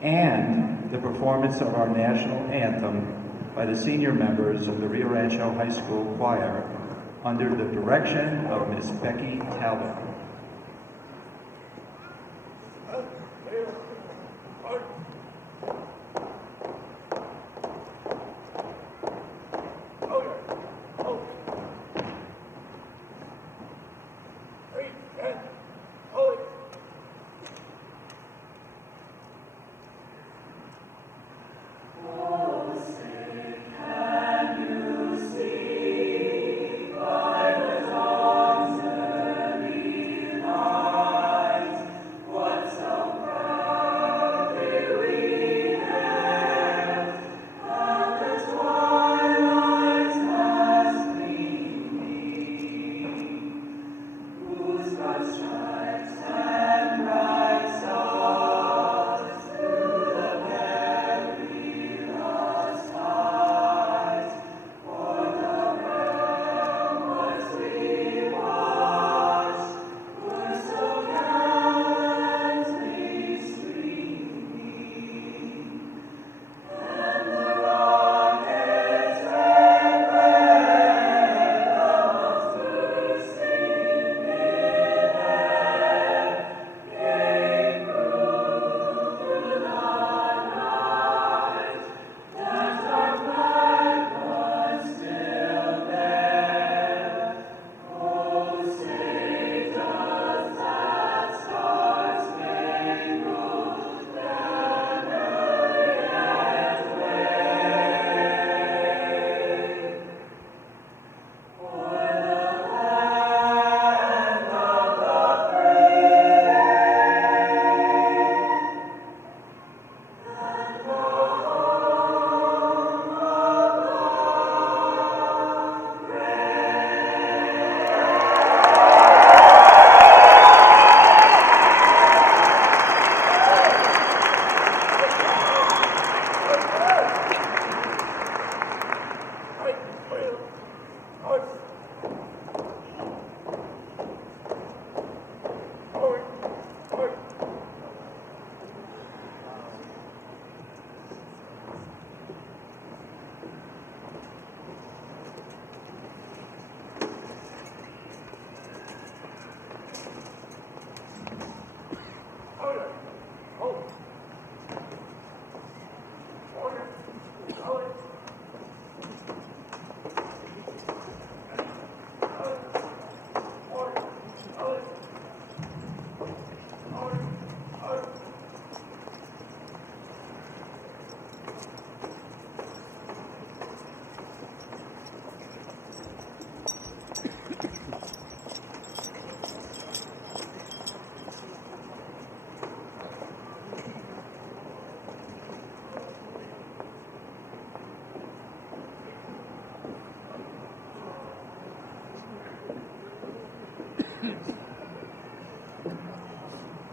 And the performance of our national anthem by the senior members of the Rio Rancho High School Choir under the direction of Ms. Becky Talbot.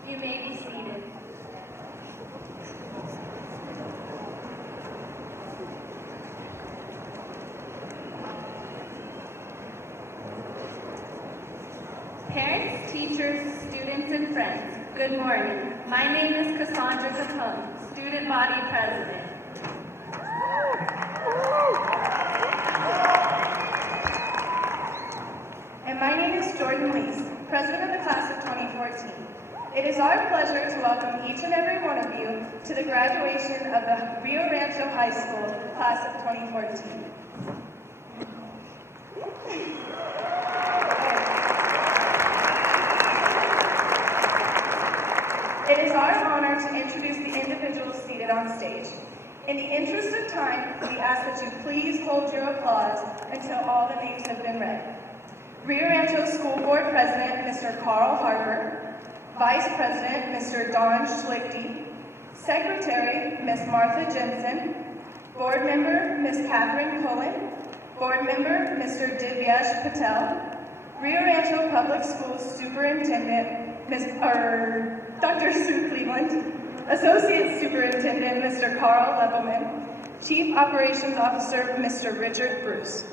You may be seated. Parents, teachers, students, and friends, good morning. My name is Cassandra Capone, Student Body President. And my name is Jordan Leese, President of the Class of 2014. It is our pleasure to welcome each and every one of you to the graduation of the Rio Rancho High School Class of 2014. It is our honor to introduce the individuals seated on stage. In the interest of time, we ask that you please hold your applause until all the names have been read. Rio Rancho School Board President, Mr. Carl Harper, Vice President, Mr. Don Schlichty, Secretary, Ms. Martha Jensen, Board Member, Ms. Catherine Cullen, Board Member, Mr. Divyesh Patel, Rio Rancho Public Schools Superintendent, Dr. Sue Cleveland, Associate Superintendent, Mr. Carl Levelman, Chief Operations Officer, Mr. Richard Bruce.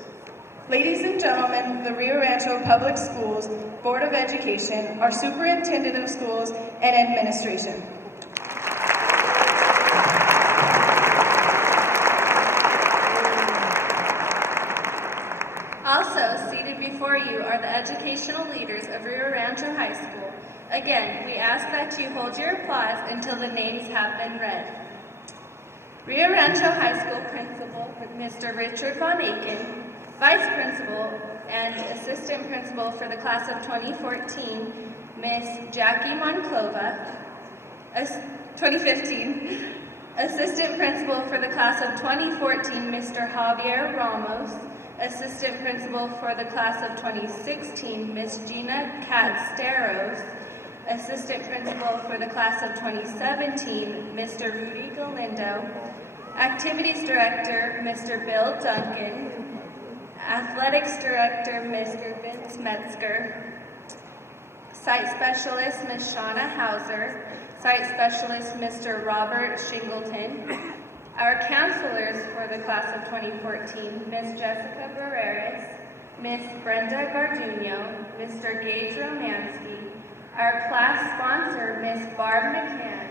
Ladies and gentlemen, the Rio Rancho Public Schools Board of Education, our Superintendent of Schools, and Administration. Also, seated before you are the educational leaders of Rio Rancho High School. Again, we ask that you hold your applause until the names have been read. Rio Rancho High School Principal, Mr. Richard Von Aken, Vice Principal and Assistant Principal for the class of 2014, Ms. Jackie Monclova, 2015, Assistant Principal for the class of 2014, Mr. Javier Ramos, Assistant Principal for the class of 2016, Ms. Gina Katsteros, Assistant Principal for the class of 2017, Mr. Rudy Galindo, Activities Director, Mr. Bill Duncan, Athletics Director, Mr. Vince Metzger, Site Specialist, Ms. Shauna Hauser, Site Specialist, Mr. Robert Shingleton, our counselors for the class of 2014, Ms. Jessica Barreras, Ms. Brenda Garduno, Mr. Gage Romansky, our class sponsor, Ms. Barb McCann,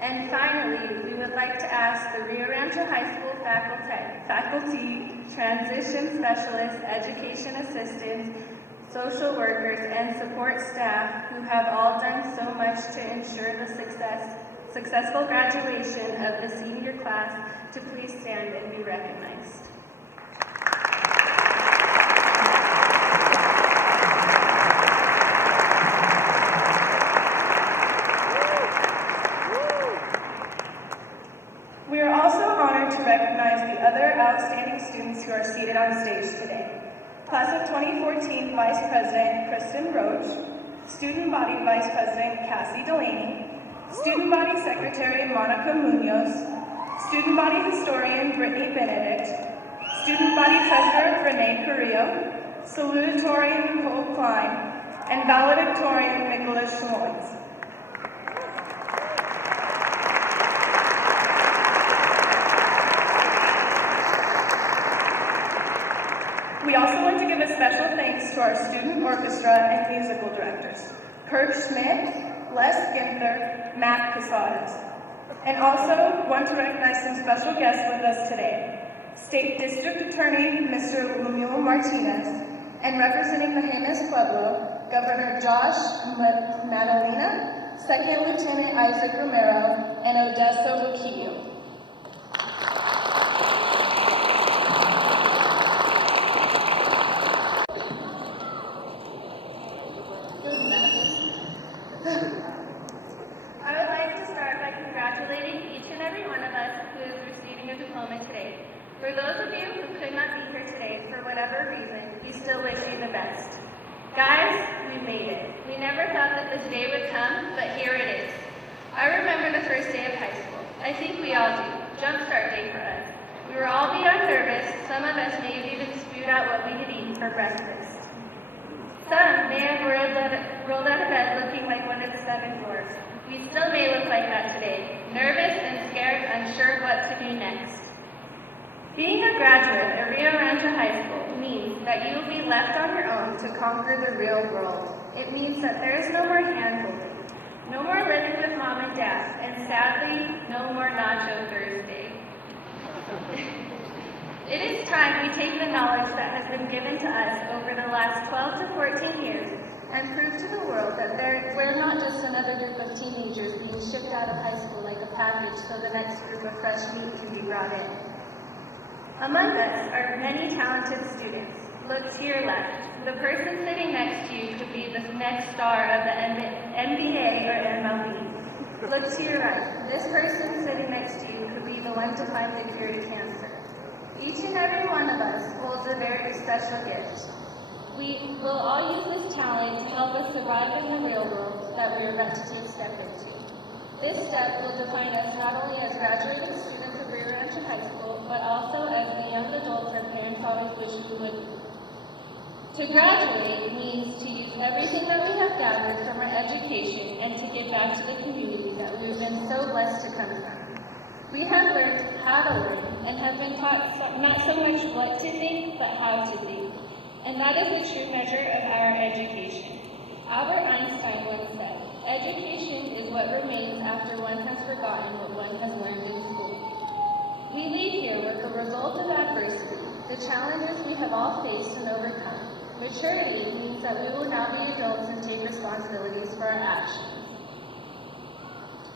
and finally, we would like to ask the Rio Rancho High School faculty, transition specialists, education assistants, social workers, and support staff who have all done so much to ensure the successful graduation of the senior class to please stand and be recognized. We are also honored to recognize the other outstanding students who are seated on stage today. Class of 2014 Vice President Kristen Roach, Student Body Vice President Cassie Delaney, Student Body Secretary Monica Munoz, Student Body Historian Brittany Benedict, Student Body Treasurer Renee Carrillo, Salutatorian Nicole Klein, and Valedictorian Nicholas Schmoyes. We also want to give a special thanks to our student orchestra and musical directors, Kurt Schmidt, Les Ginther, Matt Casadas. And also want to recognize some special guests with us today. State District Attorney, Mr. Lemuel Martinez, and representing the Jemez Pueblo, Governor Josh Madalena, Second Lieutenant Isaac Romero, and Odessa Luquillo. I would like to start by congratulating each and every one of us who is receiving a diploma today. For those of you who could not be here today for whatever reason, we still wish you the best. Guys, we made it. We never thought that this day would come, but here it is. I remember the first day of high school. I think we all do. Jumpstart day for us. We were all beyond nervous. Some of us may have even spewed out what we had eaten for breakfast. Some may have rolled out of bed looking like one of the seven dwarfs. We still may look like that today, nervous and scared, unsure what to do next. Being a graduate at Rio Rancho High School means that you will be left on your own to conquer the real world. It means that there is no more hand-holding, no more living with mom and dad, and sadly, no more Nacho Thursday. It is time we take the knowledge that has been given to us over the last 12 to 14 years and prove to the world that we're not just another group of teenagers being shipped out of high school like a package so the next group of fresh meat can be brought in. Among us are many talented students. Look to your left. The person sitting next to you could be the next star of the NBA or MLB. Look to your right. This person sitting next to you could be the one to find the cure to cancer. Each and every one of us holds a very special gift. We will all use this talent to help us survive in the real world that we are about to take a step into. This step will define us not only as graduating students of Rio Rancho High School, but also as the young adults our parents always wish we would be. To graduate means to use everything that we have gathered from our education and to give back to the community that we have been so blessed to come from. We have learned how to learn and have been taught not so much what to think, but how to think. And that is the true measure of our education. Albert Einstein once said, "Education is what remains after one has forgotten what one has learned in school." We leave here with the result of adversity, the challenges we have all faced and overcome. Maturity means that we will now be adults and take responsibilities for our actions.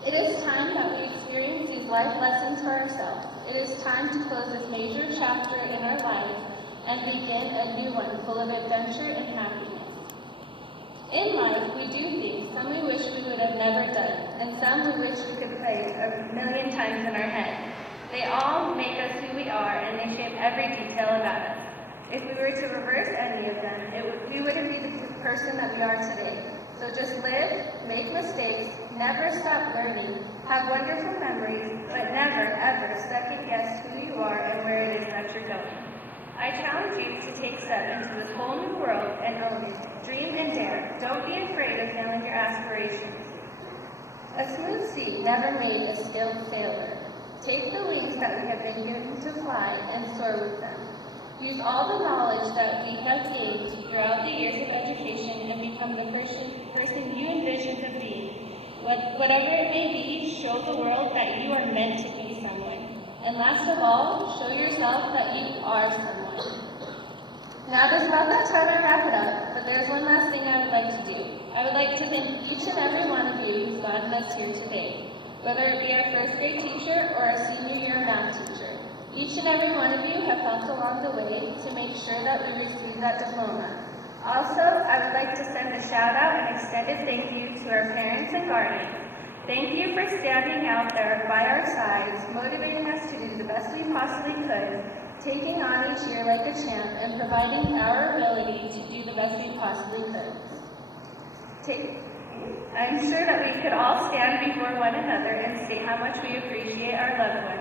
It is time that we experience these life lessons for ourselves. It is time to close this major chapter in our lives and begin a new one full of adventure and happiness. In life, we do things, some we wish we would have never done, and some we wish we could play a million times in our head. They all make us who we are, and they shape every detail about us. If we were to reverse any of them, we wouldn't be the person that we are today. So just live, make mistakes, never stop learning, have wonderful memories, but never, ever second guess who you are and where it is that you're going. I challenge you to take a step into this whole new world and own it. Dream and dare. Don't be afraid of failing your aspirations. A smooth sea never made a skilled sailor. Take the wings that we have been given to fly and soar with them. Use all the knowledge that we have gained throughout the years of education and become the person you envision to be. Whatever it may be, show the world that you are meant to be someone. And last of all, show yourself that you are someone. Now it is about that time to wrap it up, but there's one last thing I would like to do. I would like to thank each and every one of you who's gotten us here today, whether it be our first grade teacher or our senior year math teacher. Each and every one of you have helped along the way to make sure that we receive that diploma. Also, I would like to send a shout out and extended thank you to our parents and guardians. Thank you for standing out there by our sides, motivating us to do the best we possibly could, taking on each year like a champ, and providing our ability to do the best we possibly could. I'm sure that we could all stand before one another and say how much we appreciate our loved ones.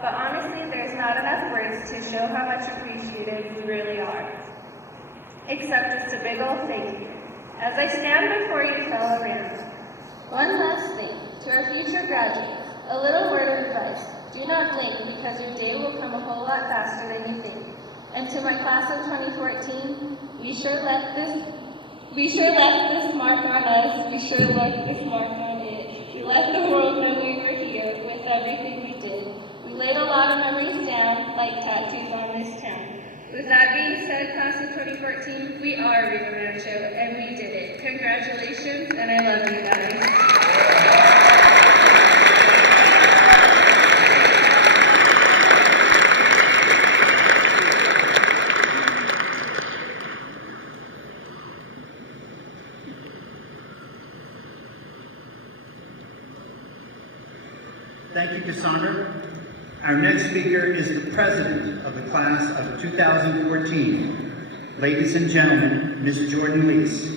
But honestly, there's not enough words to show how much appreciated we really are. Except just a big old thank you. As I stand before you, fellow Rams, one last thing, to our future graduates, a little word of advice. Do not blink because your day will come a whole lot faster than you think. And to my class of 2014, we sure left this mark on us. We sure left this mark on it. We let the world know we were here with everything we did. We laid a lot of memories down like tattoos on this town. With that being said, class of 2014, we are Rio Rancho, and we did it. Congratulations, and I love you guys. Thank you, Cassandra. Our next speaker is the president of the class of 2014. Ladies and gentlemen, Ms. Jordan Leese.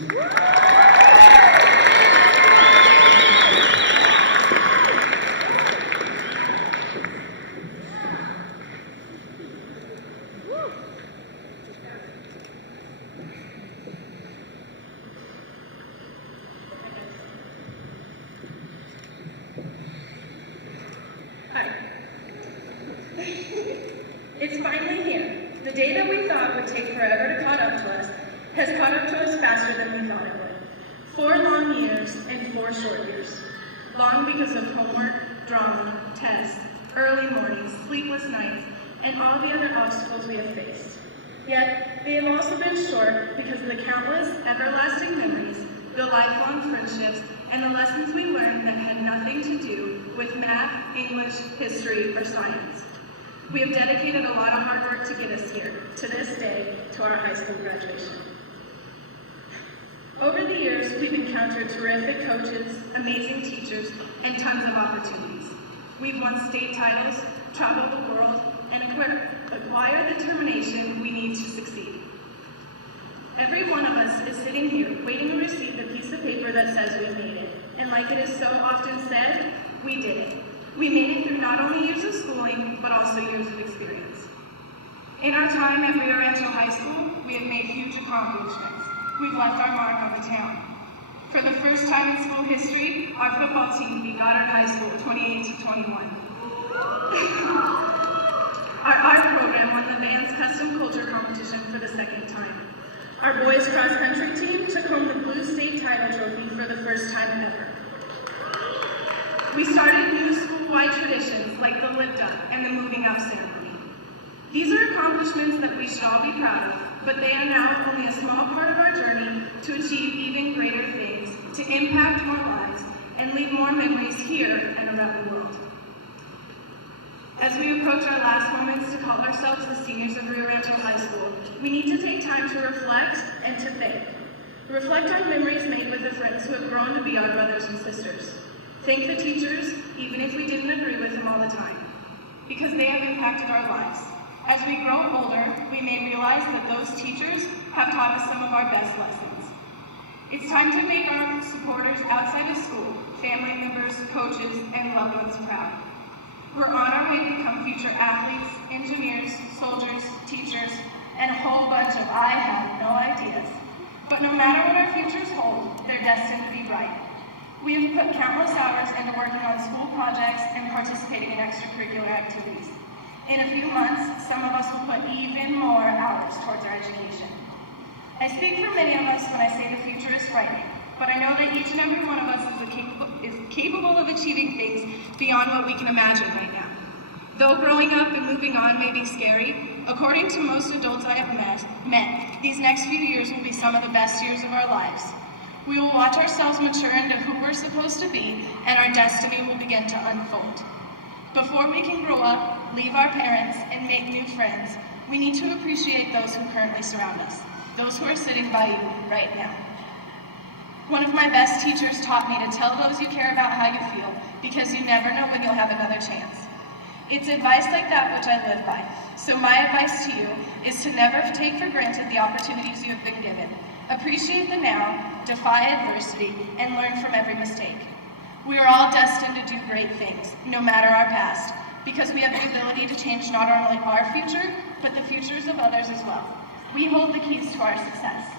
It's finally here. The day that we thought would take forever to caught up to us has caught up to us faster than we thought it would. 4 long years and 4 short years. Long because of homework, drama, tests, early mornings, sleepless nights, and all the other obstacles we have faced. Yet, they have also been short because of the countless, everlasting memories, the lifelong friendships, and the lessons we learned that had nothing to do with math, English, history, or science. We have dedicated a lot of hard work to get us here, to this day, to our high school graduation. Over the years, we've encountered terrific coaches, amazing teachers, and tons of opportunities. We've won state titles, traveled the world, and acquired the determination we need to succeed. Every one of us is sitting here waiting to receive the piece of paper that says we made it. And like it is so often said, we did it. We made it through not only years of schooling, but also years of experience. In our time at Rio Rancho High School, we have made huge accomplishments. We've left our mark on the town. For the first time in school history, our football team beat Goddard High School 28-21. Our art program won the band's custom culture competition for the second time. Our boys cross country team took home the Blue State title trophy for the first time ever. We started new school-wide traditions like the lift up and the moving up ceremony. These are accomplishments that we should all be proud of, but they are now only a small part of our journey to achieve even greater things, to impact more lives, and leave more memories here and around the world. As we approach our last moments to call ourselves the seniors of Rio Rancho High School, we need to take time to reflect and to think. Reflect on memories made with the friends who have grown to be our brothers and sisters. Thank the teachers, even if we didn't agree with them all the time, because they have impacted our lives. As we grow older, we may realize that those teachers have taught us some of our best lessons. It's time to make our supporters outside of school, family members, coaches, and loved ones proud. We're on our way to become future athletes, engineers, soldiers, teachers, and a whole bunch of I have no ideas. But no matter what our futures hold, they're destined to be bright. We have put countless hours into working on school projects and participating in extracurricular activities. In a few months, some of us will put even more hours towards our education. I speak for many of us when I say the future is frightening, but I know that each and every one of us is capable of achieving things beyond what we can imagine right now. Though growing up and moving on may be scary, according to most adults I have met, these next few years will be some of the best years of our lives. We will watch ourselves mature into who we're supposed to be, and our destiny will begin to unfold. Before we can grow up, leave our parents, and make new friends, we need to appreciate those who currently surround us, those who are sitting by you right now. One of my best teachers taught me to tell those you care about how you feel, because you never know when you'll have another chance. It's advice like that which I live by. So my advice to you is to never take for granted the opportunities you have been given. Appreciate the now, defy adversity, and learn from every mistake. We are all destined to do great things, no matter our past, because we have the ability to change not only our future, but the futures of others as well. We hold the keys to our success.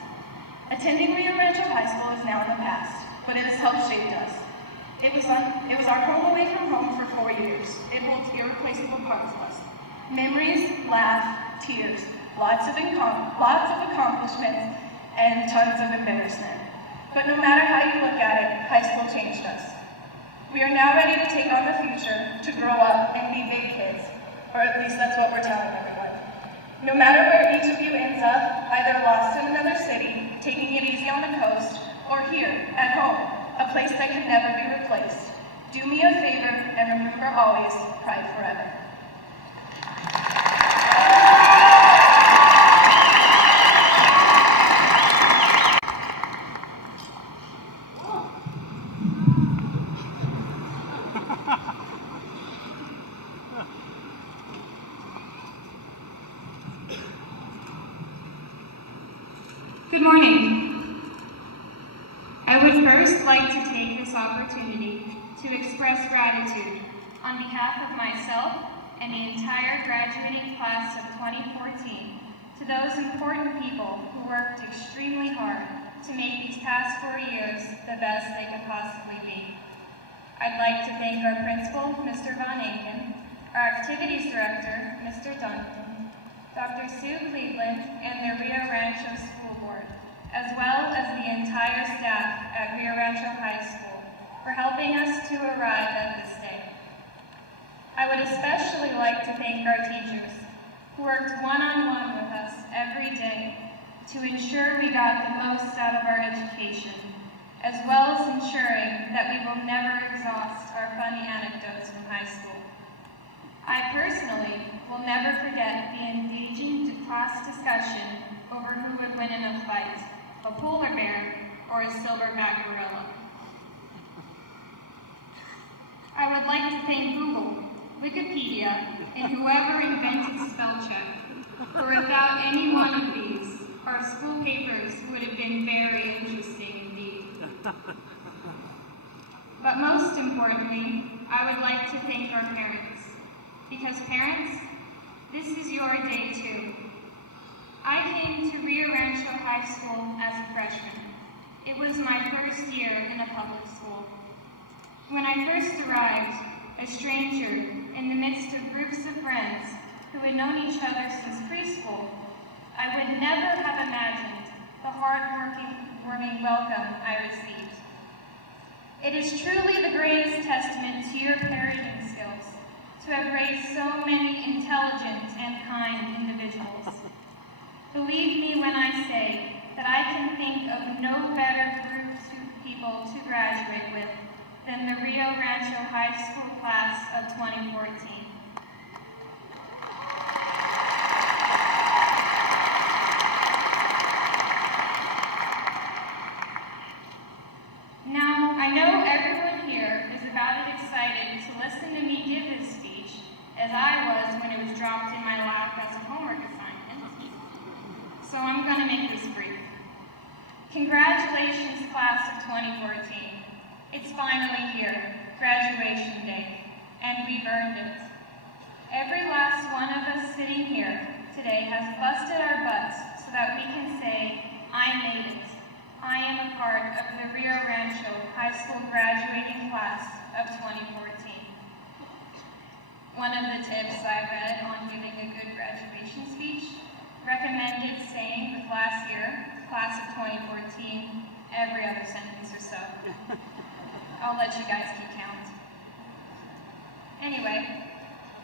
Attending Rio Rancho High School is now in the past, but it has helped shape us. It was our home away from home for 4 years. It holds irreplaceable parts of us. Memories, laugh, tears, lots of accomplishments, and tons of embarrassment. But no matter how you look at it, high school changed us. We are now ready to take on the future, to grow up and be big kids, or at least that's what we're telling everyone. No matter where each of you ends up, either lost in another city, taking it easy on the coast, or here, at home, a place that can never be replaced. Do me a favor and remember always, pride forever. Good morning. I would first like to take this opportunity to express gratitude on behalf of myself and the entire graduating class of 2014 to those important people who worked extremely hard to make these past 4 years the best they could possibly be. I'd like to thank our principal, Mr. Von Aiken, our activities director, Mr. Duncan, Dr. Sue Cleveland, and the Rio Rancho School Board, as well as the entire staff at Rio Rancho High School for helping us to arrive at this day. I would especially like to thank our teachers who worked one-on-one with us every day to ensure we got the most out of our education, as well as ensuring that we will never exhaust our funny anecdotes from high school. I personally will never forget the engaging class discussion over who would win in a fight, a polar bear or a silverback gorilla. I would like to thank Google, Wikipedia, and whoever invented spell check, for without any one of these, our school papers would have been very interesting indeed. But most importantly, I would like to thank our parents, because parents, this is your day too. I came to Rio Rancho High School as a freshman. It was my first year in a public school. When I first arrived, a stranger in the midst of groups of friends who had known each other since preschool, I would never have imagined the warming welcome I received. It is truly the greatest testament to your parenting skills to have raised so many intelligent and kind individuals. Believe me when I say that I can think of no better group of people to graduate with than the Rio Rancho High School class of 2014. Now, I know everyone here is about as excited to listen to me give this speech as I was when it was dropped in my lap as a homework assignment. So I'm going to make this brief. Congratulations, class of 2014. It's finally here, graduation day, and we've earned it. Every last one of us sitting here today has busted our butts so that we can say, I made it. I am a part of the Rio Rancho High School graduating class of 2014. One of the tips I read on giving a good graduation speech recommended saying the class year, class of 2014, every other sentence or so. I'll let you guys keep count. Anyway,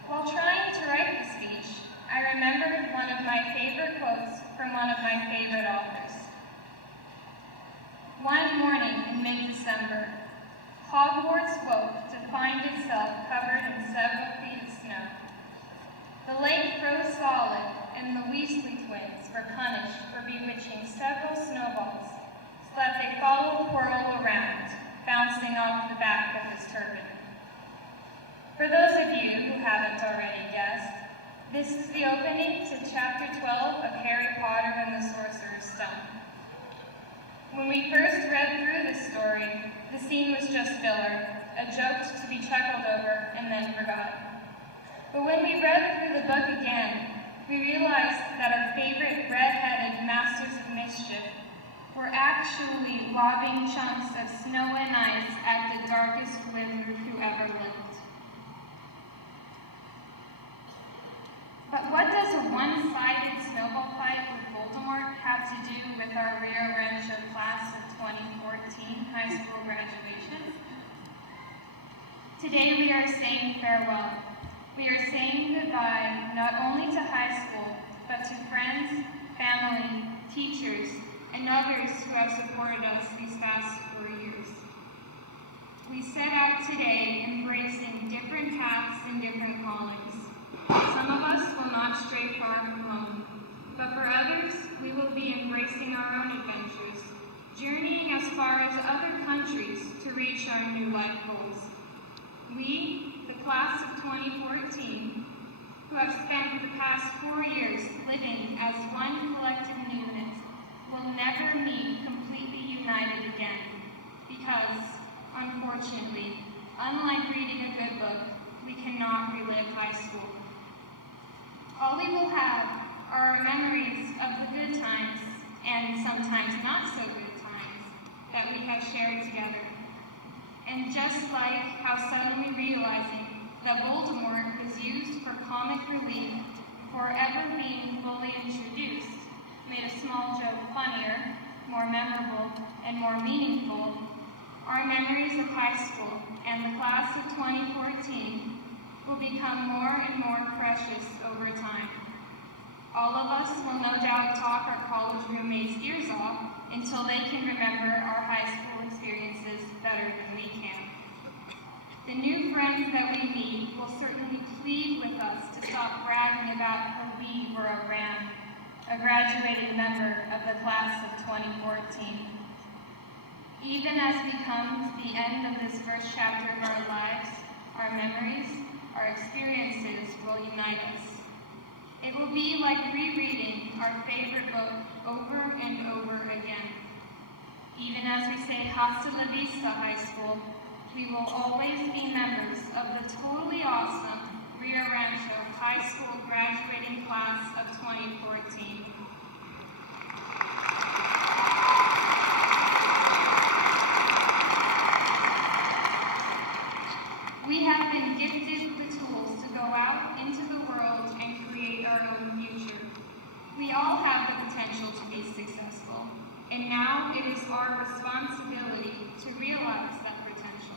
while trying to write the speech, I remembered one of my favorite quotes from one of my favorite authors. One morning in mid-December, Hogwarts woke to find itself covered in several feet of snow. The lake froze solid, and the Weasley twins were punished for bewitching several snowballs so that they followed Quirrell around, bouncing off the back of his turban. For those of you who haven't already guessed, this is the opening to Chapter 12 of Harry Potter and the Sorcerer's Stone. When we first read through this story, the scene was just filler, a joke to be chuckled over and then forgotten. But when we read through the book again, we realized that our favorite red-headed masters of mischief were actually lobbing chunks of snow and ice at the darkest wizard who ever lived. But what does a one-sided snowball fight with Voldemort have to do with our Rio Rancho class of 2014 high school graduation? Today we are saying farewell. We are saying goodbye not only to high school, but to friends, family, teachers, and others who have supported us these past 4 years. We set out today embracing different paths and different callings. Some of us will not stray far from home, but for others, we will be embracing our own adventures, journeying as far as other countries to reach our new life goals. We, the class of 2014, who have spent the past 4 years living as one collective unit, will never meet completely united again, because, unfortunately, unlike reading a good book, we cannot relive high school. All we will have are our memories of the good times, and sometimes not so good times, that we have shared together. And just like how suddenly realizing that Voldemort was used for comic relief before ever being fully introduced made a small joke funnier, more memorable, and more meaningful, our memories of high school and the class of 2014 will become more and more precious over time. All of us will no doubt talk our college roommates' ears off until they can remember our high school experiences better than we can. The new friends that we meet will certainly plead with us to stop bragging about how we were a RAM, a graduated member of the class of 2014. Even as we come to the end of this first chapter of our lives, our memories, our experiences will unite us. It will be like rereading our favorite book over and over again. Even as we say Hasta la Vista High School, we will always be members of the totally awesome Rio Rancho High School graduating class of 2014. We have been gifted the tools to go out into the world and create our own future. We all have the potential to be successful, and now it is our responsibility to realize that potential.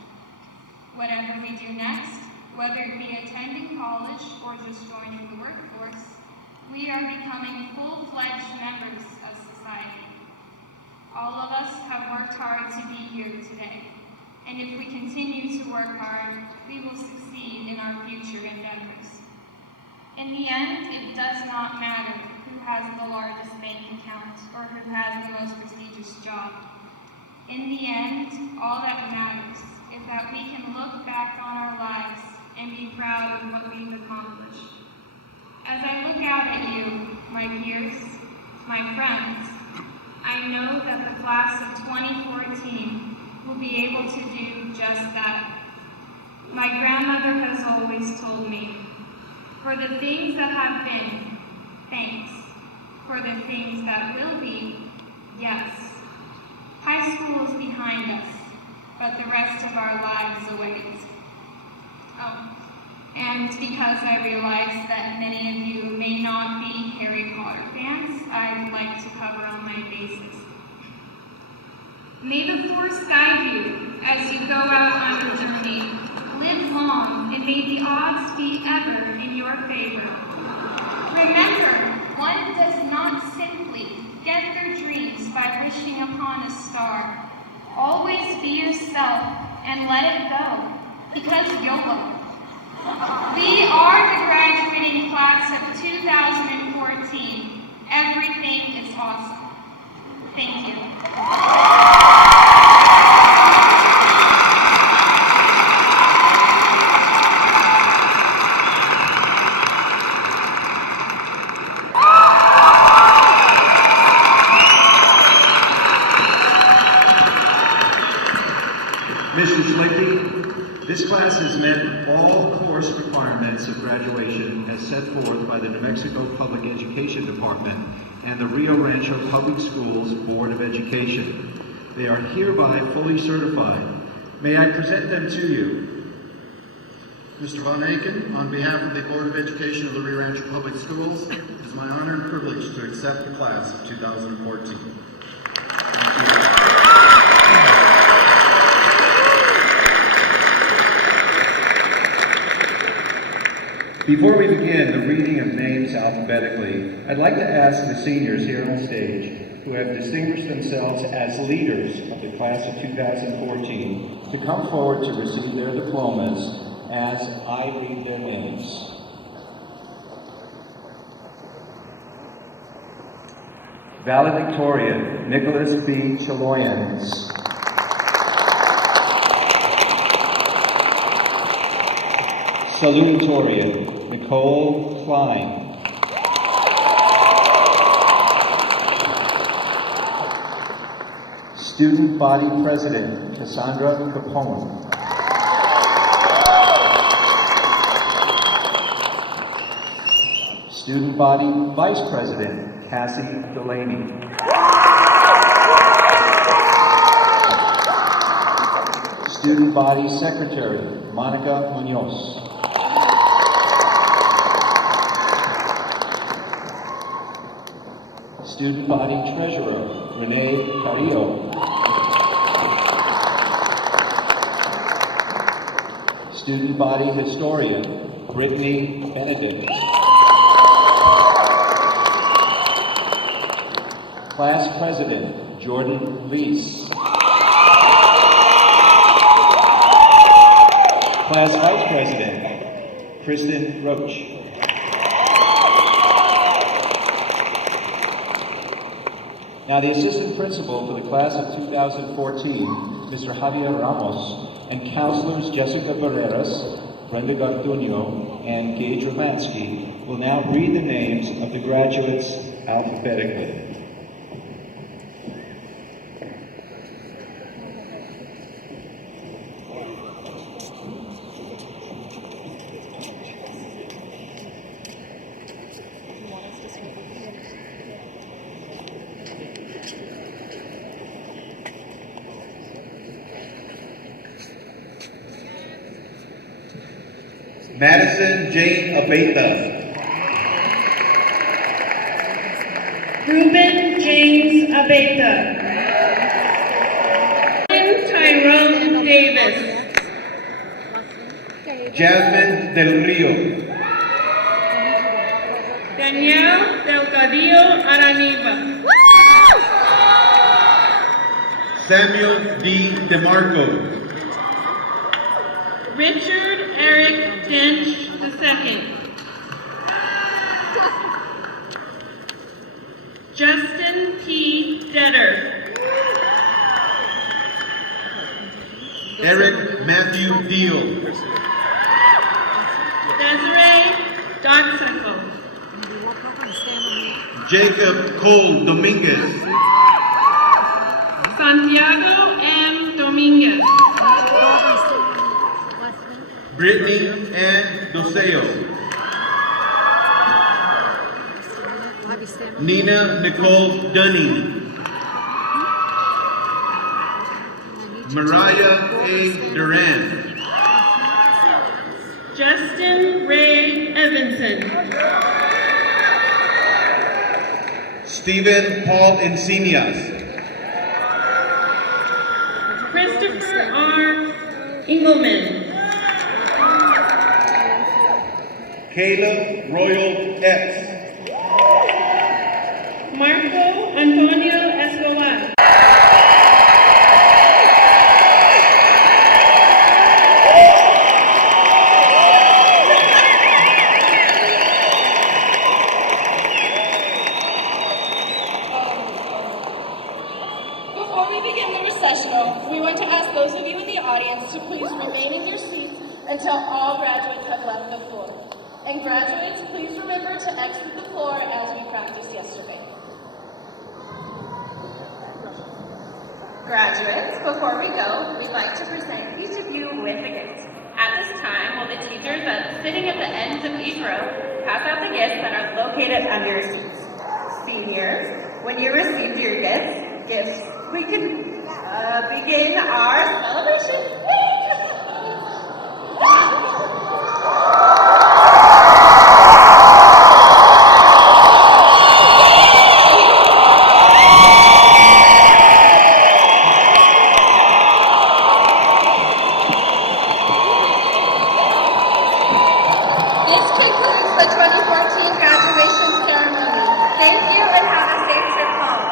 Whatever we do next, whether it be attending college or just joining the workforce, we are becoming full-fledged members of society. All of us have worked hard to be here today, and if we continue to work hard, we will succeed in our future endeavors. In the end, it does not matter who has the largest bank account or who has the most prestigious job. In the end, all that matters is that we can look back on our lives and be proud of what we've accomplished. As I look out at you, my peers, my friends, I know that the class of 2014 will be able to do just that. My grandmother has always told me, for the things that have been, thanks. For the things that will be, yes. High school is behind us, but the rest of our lives await. Oh, and because I realize that many of you may not be Harry Potter fans, I'd like to cover all my bases. May the Force guide you as you go out on your journey. Live long, and may the odds be ever in your favor. Remember, one does not simply get their dreams by wishing upon a star. Always be yourself and let it go, because YOLO. We are the graduating class of 2014. Everything is awesome. Thank you. Mr. Schlichty, this class has met all course requirements of graduation as set forth by the New Mexico Public Education Department and the Rio Rancho Public Schools Board of Education. They are hereby fully certified. May I present them to you? Mr. Von Aken, on behalf of the Board of Education of the Rio Rancho Public Schools, it is my honor and privilege to accept the class of 2014. Thank you. Before we begin the reading of names alphabetically, I'd like to ask the seniors here on stage who have distinguished themselves as leaders of the class of 2014 to come forward to receive their diplomas as I read their names. Valedictorian, Nicholas B. Chiloyans. Salutatorian, Nicole Klein. Student Body President, Cassandra Capone. Student Body Vice President, Cassie Delaney. Student Body Secretary, Monica Munoz. Student Body Treasurer, Renee Carrillo. Student Body Historian, Brittany Benedict. Class President, Jordan Reese. Class Vice President, Kristen Roach. Now, the Assistant Principal for the Class of 2014, Mr. Javier Ramos, and Counselors Jessica Barreras, Brenda Garduno, and Gage Romansky will now read the names of the graduates alphabetically. Madison Jane Abeta. Ruben James Abeta. Tyrone Davis. Jasmine Del Rio. Danielle Delgadillo Araniva. Samuel D. DeMarco. Richard Eric Dench II. Justin P. Detter. Eric Matthew Deal. Desiree Doxico. Jacob Cole Dominguez. Santiago M. Dominguez. Brittany Ann Doseo. Nina Nicole Dunning. Mariah A. Duran. Justin Ray Evanson. Stephen Paul Encinias. Christopher R. Engelman. Caleb Royal Epps. Marco Antonio Escobar. Before we begin the recessional, we want to ask those of you in the audience to please remain in your seats until all graduates have left the floor. And graduates, please remember to exit the floor as we practiced yesterday. Graduates, before we go, we'd like to present each of you with a gift. At this time, will the teachers that's sitting at the ends of each row pass out the gifts that are Located under your seats. Seniors, when you received your gifts, we can begin our celebration. This concludes the 2014 graduation ceremony. Thank you and have a safe trip home.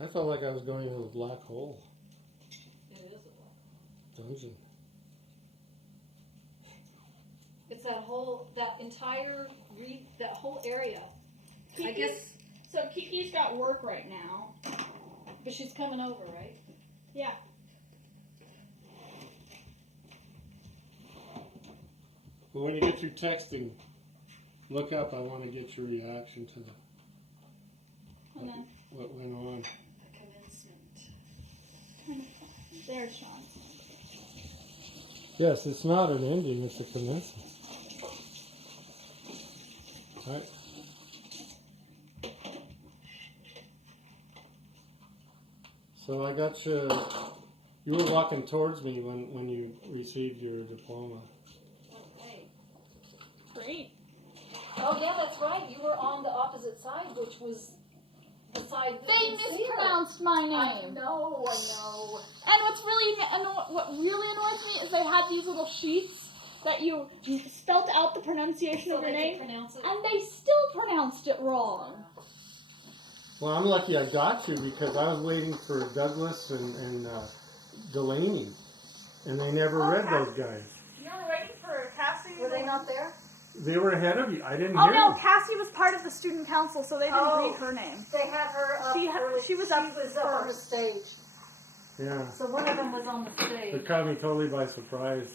I felt like I was going into a black hole. It is a black. Dungeon. It's that whole, that whole area. I guess. So Kiki's got work right now. But she's coming over, right? Yeah. But when you get through texting, look up. I want to get your reaction to what went on. The commencement. There's Sean. Yes, it's not an ending. It's a commencement. Right. So I got you. You were walking towards me when you received your diploma. Okay. Great. Oh yeah, that's right. You were on the opposite side, which was the side that They didn't see her. mispronounced my I name. know, I know. And what really annoys me is they had these little sheets that you spelt out the pronunciation So of your they name, could pronounce it. and they still pronounced it wrong. Well, I'm lucky I got to because I was waiting for Douglas and Delaney, and they never read those guys. You were waiting for Cassie? Were they not there? They were ahead of you. I didn't Oh hear no, them. Cassie was part of the student council, so they didn't read her name. They had her up early. She was up on the first. stage. Yeah, So one of them was on the stage. it caught me totally by surprise.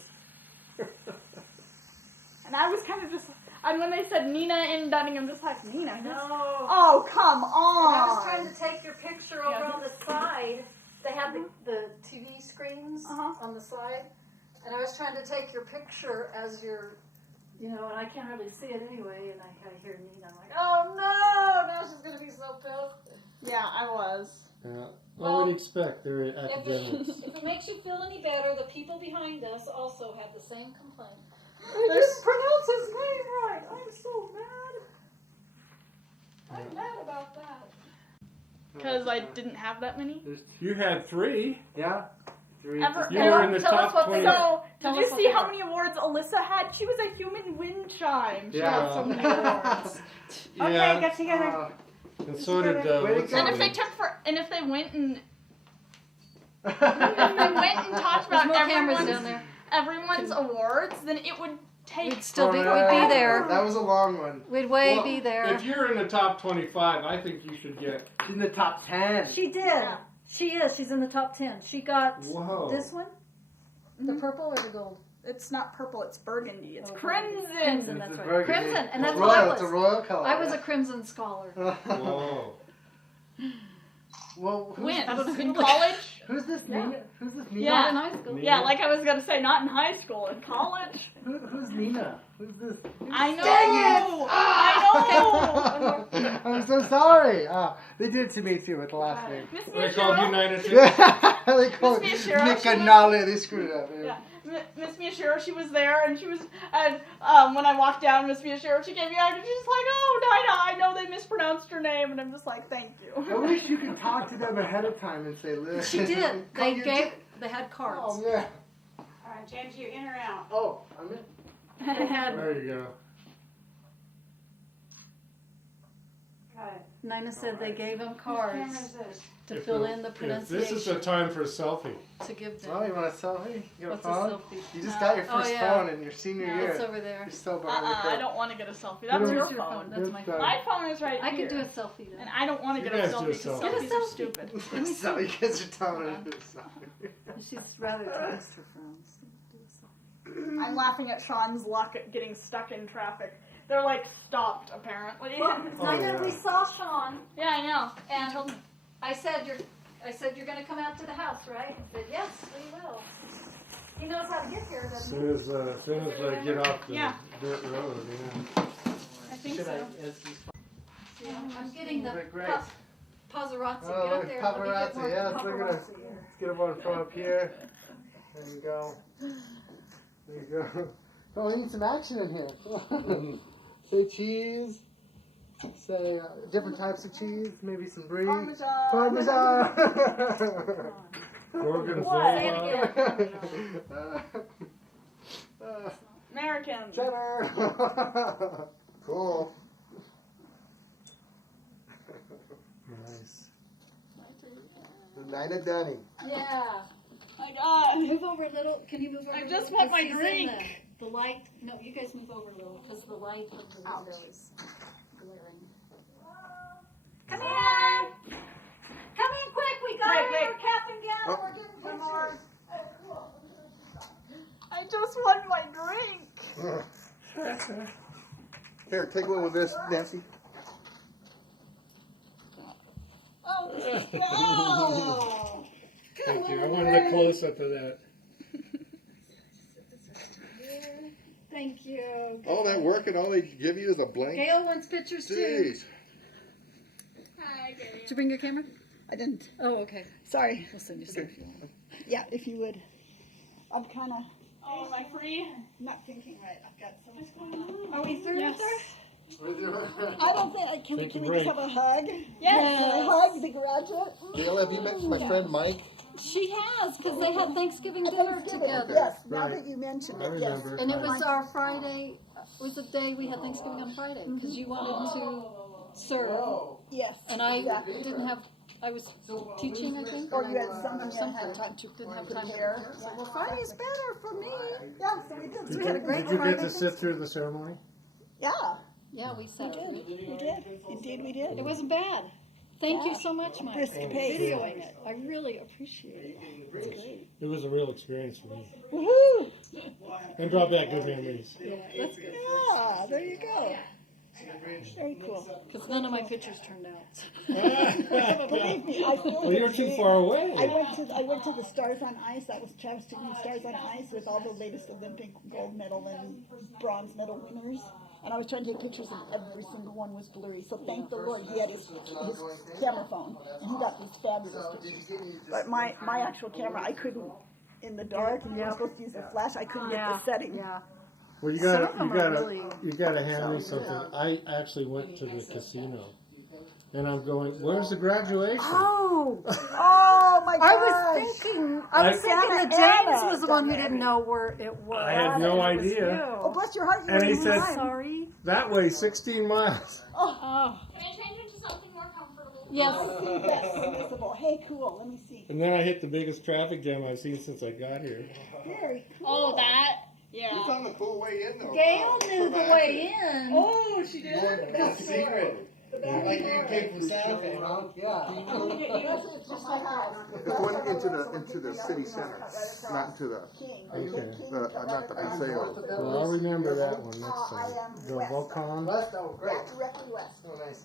And I was kind of just, and when they said Nyna Dunning, I'm just like, Nyna? No. Oh, come on. I was trying to take your picture over on the side. They had the TV screens on the side. And I was trying to take your picture as your, and I can't really see it anyway. And I hear Nyna. I'm like, oh no, now she's going to be so pissed. Yeah, I was. Yeah, Well, I would expect they're academics. If it makes you feel any better, the people behind us also had the same complaint. I didn't pronounce his name right. I'm so mad. I'm mad about that. Because I didn't have that many. You had 3. Yeah. 3. You were in the top 20. So, Tell did us you what see they how were. many awards Alyssa had? She was a human wind chime. She Yeah. had so many awards. Yeah. get together. And so did Way to go. And if they went and talked about There's more cameras down there. everyone's awards, then it would take. We'd be there. That was a long one. We'd Well, if you're in the top 25, I think you should get. She's in the top 10. She did. Yeah. She is. She's in the top 10. She got Whoa. this one. The purple or the gold? It's not purple, it's burgundy. It's Oh, crimson. Crimson, It's that's a right. burgundy. Crimson, and that's It's what I royal. was. It's a royal color. I was a crimson scholar. Whoa. Well, When? In college? Who's this Nina? Who's this Nina? Yeah. In high school. Yeah, like I was gonna say, not in high school, in college. Who's Nina? Who's this? I know. I know. I'm so sorry. They did it to me too with the last name. Miss They called you Miyashiro. Nyna too? They called Miss it Miyashiro, Nick she and was- Nale. They screwed it up. Yeah, Miss Miyashiro, she was there, and she was, and when I walked down, Miss Miyashiro, she gave me a hug, and she's like, "Oh, Nyna, I know they mispronounced your name," and I'm just like, "Thank I you." wish you could talk to them ahead of time and say, "Liz." She did. They had cards. Oh man. All right, James, you in or out? Oh, I'm in. They had. There you go. Nina said they gave them cards to If fill the- in the if pronunciation. This is the time for a selfie. To give them. Oh, you want a selfie? You got What's a a phone? selfie? You just got your Oh, first yeah. phone in your senior No, year. it's over there. You're so behind the I curve. don't want to get a selfie. That's your Where's your phone. That's my phone. My phone is right I here. can do a selfie then. And I don't want to You get a guys do a selfie because selfie. Get a selfies are selfie. stupid. So you guys are telling me to do something. She's rather text her friends. I'm laughing at Sean's luck at getting stuck in traffic. They're like stopped apparently. Nina, we saw Sean, Yeah, I know. and I said you're going to come out to the house, right? He said yes, we will. He knows how to get here, As doesn't he? soon as I get off the Yeah. dirt road, yeah. I think Should so. I'm getting the Great. paparazzi. Oh, Get up look, there. Let me get paparazzi. more Yeah, let's look at paparazzi it. here. Let's get one from up here. There you go. There you go. Oh, we need some action in here. Say cheese. Say different types of cheese. Maybe some brie. Parmesan. Parmesan. Gorgonzola. American. Cheddar. Cool. Nice. Nyna Dunning. Yeah. My God. Move over a little. Can you move over? I a just little? want 'Cause my he's in drink. The light. No, you guys move over a little because the light of the window is glaring. Come in. Come in quick. We got our cap and gown. Oh. We're getting pictures. I just want my drink. Here, take one with this, Nancy. Oh, Thank you. I wanted a close up of that. Thank you. All that work and all they give you is a blank? Gail wants pictures too. Jeez. Did you bring your camera? I didn't. Oh, okay. Sorry. We'll send you some if you want. Yeah, if you would. I'm kind of. Oh, am I free? Not thinking right. I've got so much going on. Are we through Yes. with her? I don't think. Can we Take a just break. have a hug? Yes. Can I hug the graduate? Gail, have you met my friend Mike? She has, because they had Thanksgiving dinner together. Yes. Now Right. that you mentioned I it, yes. remember. And it was our Friday, it was the day we had Thanksgiving on Friday, because you wanted to serve. Yes. And I Yeah. didn't have, I was teaching, I think. Or you had something or you had something. time to Didn't have time prepare. to. So, well, Friday's better for me. Yeah, so we did. So we had a Did great you Friday. get to sit through the ceremony? Yeah, Yeah, we sat through it. we did. Indeed, we did. It wasn't bad. Thank you so much, Mike, Brisk for pace. videoing it. I really appreciate it. It's great. It was a real experience for me. Woohoo! And brought back good memories. Yeah, that's good. Yeah, there you go. Very cool. Because none of my pictures turned out. Believe me, I feel Well, you're too far away. I went to the Stars on Ice. That was Travis taking the Stars on Ice with all the latest Olympic gold medal and bronze medal winners. And I was trying to take pictures, and every single one was blurry. So thank the Lord he had his camera phone, and he got these fabulous pictures. But my actual camera, I couldn't, in the dark, and you were supposed to use the flash. I couldn't get the setting. Yeah. Well, you gotta hand me something. I actually went to the casino, and I'm going, where's the graduation? Oh! Oh my God! I was thinking that James was the one who didn't know where it was. I had no idea. Oh, bless your heart! You And were he in said, line. Sorry. that way, 16 miles. Oh. Can I change into something more comfortable? Yes. Yes, visible. Hey, cool. Let me see. And then I hit the biggest traffic jam I've seen since I got here. Very cool. Oh, that? Yeah. You found the cool way in, though. Gail knew the way in. Oh, she did. That's the secret. Like you came from Santa Fe, huh? It's just like ours. It's one into the city center, not into the Okay. not the paseo. Well, I'll remember that one next time. The Volcan. West, oh, great. Directly west. Oh, nice.